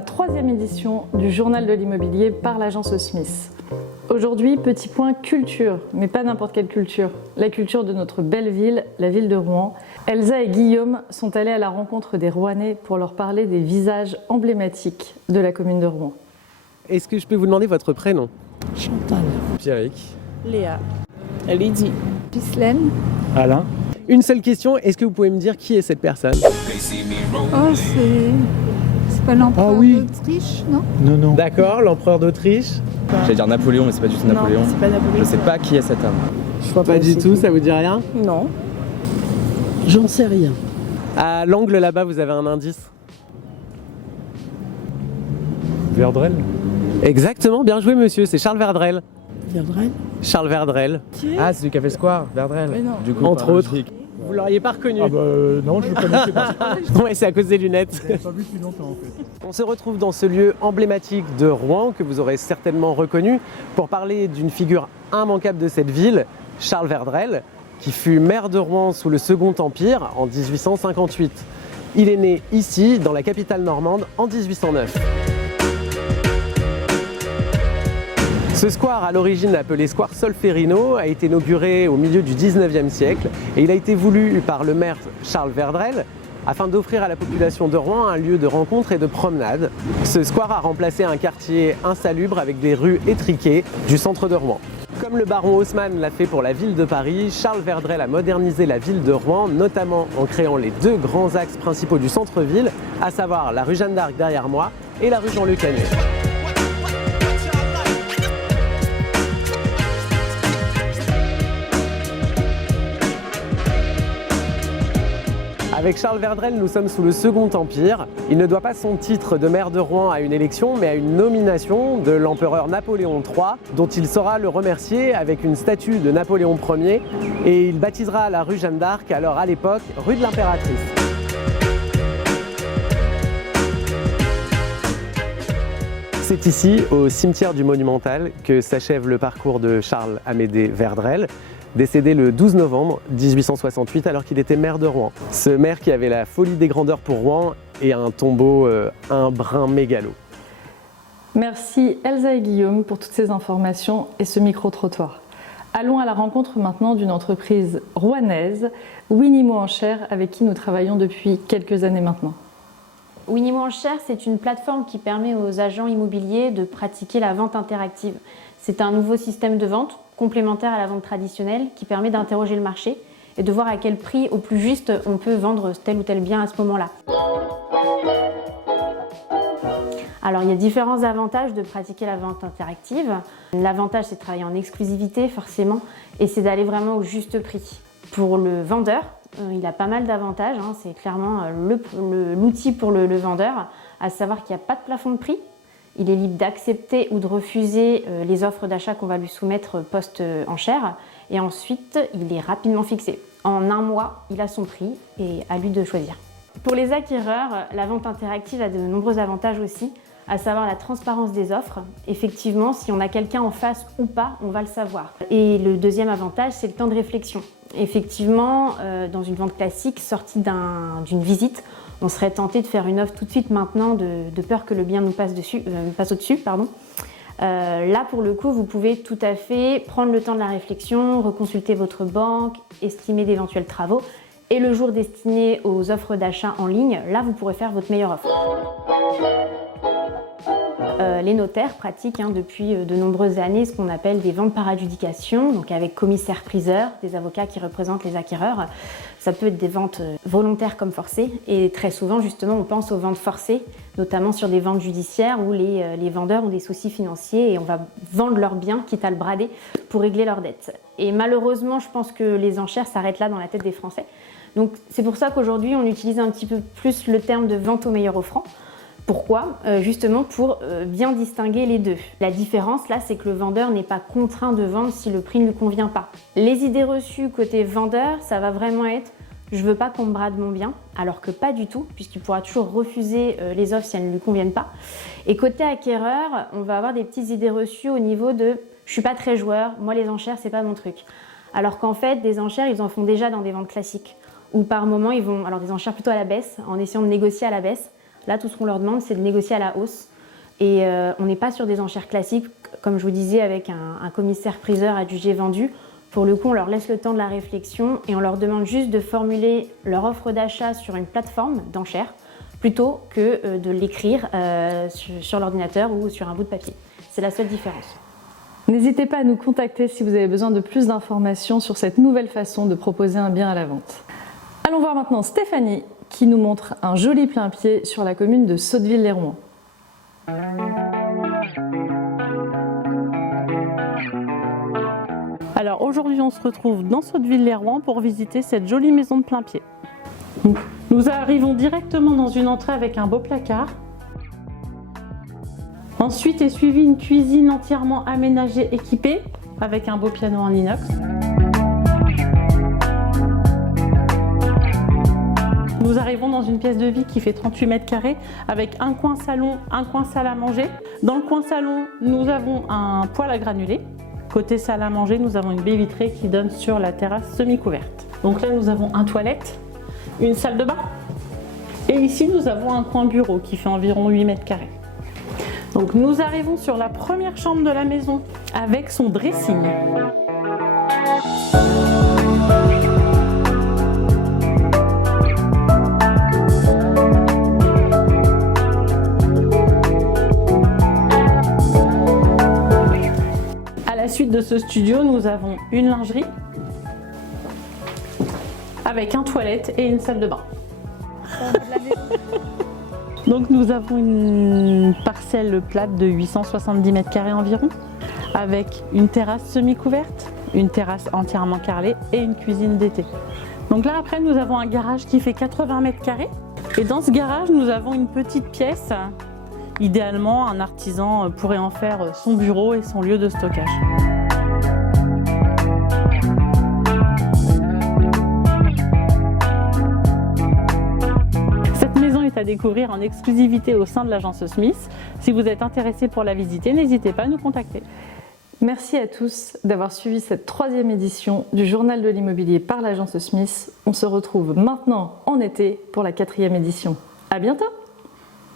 la 3e édition du Journal de l'immobilier par l'agence Smith. Aujourd'hui, petit point culture, mais pas n'importe quelle culture, la culture de notre belle ville, la ville de Rouen. Elsa et Guillaume sont allés à la rencontre des Rouennais pour leur parler des visages emblématiques de la commune de Rouen. Est-ce que je peux vous demander votre prénom? Chantal. Pierrick. Léa. Lydie. Ghislaine. Alain. Une seule question, est-ce que vous pouvez me dire qui est cette personne? Oh, c'est pas l'empereur d'Autriche, non? Non. D'accord, l'empereur d'Autriche. J'allais dire Napoléon, mais c'est pas du tout Napoléon. Non, c'est pas Napoléon. Je sais pas qui est cet homme. Je vois Pas du tout, ça vous dit rien? Non. J'en sais rien. À l'angle là-bas, vous avez un indice? Verdrel. Exactement, bien joué monsieur, c'est Charles Verdrel. Verdrel. Charles Verdrel. Ah, c'est lui qui a fait le square, Verdrel. Mais non. Du coup, Entre par autres. logique. Vous l'auriez pas reconnu? Ah bah non, je le connaissais pas. Ouais, c'est à cause des lunettes. Je l'ai pas vu depuis longtemps en fait. On se retrouve dans ce lieu emblématique de Rouen que vous aurez certainement reconnu pour parler d'une figure immanquable de cette ville, Charles Verdrel, qui fut maire de Rouen sous le Second Empire en 1858. Il est né ici, dans la capitale normande, en 1809. Ce square, à l'origine appelé Square Solferino, a été inauguré au milieu du 19e siècle et il a été voulu par le maire Charles Verdrel afin d'offrir à la population de Rouen un lieu de rencontre et de promenade. Ce square a remplacé un quartier insalubre avec des rues étriquées du centre de Rouen. Comme le baron Haussmann l'a fait pour la ville de Paris, Charles Verdrel a modernisé la ville de Rouen, notamment en créant les deux grands axes principaux du centre-ville, à savoir la rue Jeanne d'Arc derrière moi et la rue Jean-Le Canet. Avec Charles Verdrel, nous sommes sous le Second Empire. Il ne doit pas son titre de maire de Rouen à une élection, mais à une nomination de l'empereur Napoléon III, dont il saura le remercier avec une statue de Napoléon Ier. Et il baptisera la rue Jeanne d'Arc, alors à l'époque, rue de l'Impératrice. C'est ici, au cimetière du Monumental, que s'achève le parcours de Charles-Amédée Verdrel, décédé le 12 novembre 1868 alors qu'il était maire de Rouen. Ce maire qui avait la folie des grandeurs pour Rouen et un tombeau un brin mégalo. Merci Elsa et Guillaume pour toutes ces informations et ce micro-trottoir. Allons à la rencontre maintenant d'une entreprise rouennaise, Winimo Enchères, avec qui nous travaillons depuis quelques années maintenant. Winimo Enchères, c'est une plateforme qui permet aux agents immobiliers de pratiquer la vente interactive. C'est un nouveau système de vente complémentaire à la vente traditionnelle qui permet d'interroger le marché et de voir à quel prix au plus juste on peut vendre tel ou tel bien à ce moment-là. Alors il y a différents avantages de pratiquer la vente interactive. L'avantage c'est de travailler en exclusivité forcément et c'est d'aller vraiment au juste prix. Pour le vendeur, il a pas mal d'avantages, c'est clairement l'outil pour le vendeur, à savoir qu'il n'y a pas de plafond de prix. Il est libre d'accepter ou de refuser les offres d'achat qu'on va lui soumettre post-enchère. Et ensuite, il est rapidement fixé. En un mois, il a son prix et à lui de choisir. Pour les acquéreurs, la vente interactive a de nombreux avantages aussi, à savoir la transparence des offres. Effectivement, si on a quelqu'un en face ou pas, on va le savoir. Et le deuxième avantage, c'est le temps de réflexion. Effectivement, dans une vente classique, sortie d'une visite, on serait tenté de faire une offre tout de suite maintenant de peur que le bien nous passe au-dessus. Là, pour le coup, vous pouvez tout à fait prendre le temps de la réflexion, reconsulter votre banque, estimer d'éventuels travaux. Et le jour destiné aux offres d'achat en ligne, là, vous pourrez faire votre meilleure offre. Les notaires pratiquent depuis de nombreuses années ce qu'on appelle des ventes par adjudication, donc avec commissaire-priseur, des avocats qui représentent les acquéreurs. Ça peut être des ventes volontaires comme forcées et très souvent justement on pense aux ventes forcées, notamment sur des ventes judiciaires où les vendeurs ont des soucis financiers et on va vendre leurs biens quitte à le brader pour régler leurs dettes. Et malheureusement je pense que les enchères s'arrêtent là dans la tête des Français. Donc c'est pour ça qu'aujourd'hui on utilise un petit peu plus le terme de vente au meilleur offrant. Pourquoi? Justement pour bien distinguer les deux. La différence là, c'est que le vendeur n'est pas contraint de vendre si le prix ne lui convient pas. Les idées reçues côté vendeur, ça va vraiment être « je veux pas qu'on me brade mon bien », alors que pas du tout, puisqu'il pourra toujours refuser les offres si elles ne lui conviennent pas. Et côté acquéreur, on va avoir des petites idées reçues au niveau de « je suis pas très joueur, moi les enchères c'est pas mon truc ». Alors qu'en fait, des enchères, ils en font déjà dans des ventes classiques, où par moment ils vont, alors des enchères plutôt à la baisse, en essayant de négocier à la baisse, Là, tout ce qu'on leur demande, c'est de négocier à la hausse. Et on n'est pas sur des enchères classiques, comme je vous disais, avec un commissaire-priseur adjugé-vendu. Pour le coup, on leur laisse le temps de la réflexion et on leur demande juste de formuler leur offre d'achat sur une plateforme d'enchères plutôt que de l'écrire sur l'ordinateur ou sur un bout de papier. C'est la seule différence. N'hésitez pas à nous contacter si vous avez besoin de plus d'informations sur cette nouvelle façon de proposer un bien à la vente. Allons voir maintenant Stéphanie qui nous montre un joli plein-pied sur la commune de Sotteville-lès-Rouen. Alors aujourd'hui on se retrouve dans Sotteville-lès-Rouen pour visiter cette jolie maison de plein-pied. Nous arrivons directement dans une entrée avec un beau placard. Ensuite est suivie une cuisine entièrement aménagée, équipée, avec un beau piano en inox. Nous arrivons dans une pièce de vie qui fait 38 mètres carrés avec un coin salon, un coin salle à manger. Dans le coin salon, nous avons un poêle à granulés. Côté salle à manger, nous avons une baie vitrée qui donne sur la terrasse semi-couverte. Donc là, nous avons un toilette, une salle de bain. Et ici, nous avons un coin bureau qui fait environ 8 mètres carrés. Donc nous arrivons sur la première chambre de la maison avec son dressing. À la suite de ce studio, nous avons une lingerie avec un toilette et une salle de bain. Donc nous avons une parcelle plate de 870 mètres carrés environ, avec une terrasse semi-couverte, une terrasse entièrement carrelée et une cuisine d'été. Donc là après nous avons un garage qui fait 80 mètres carrés et dans ce garage nous avons une petite pièce. Idéalement un artisan pourrait en faire son bureau et son lieu de stockage. À découvrir en exclusivité au sein de l'agence Smith. Si vous êtes intéressé pour la visiter, n'hésitez pas à nous contacter. Merci à tous d'avoir suivi cette 3e édition du Journal de l'immobilier par l'agence Smith. On se retrouve maintenant en été pour la 4e édition. À bientôt!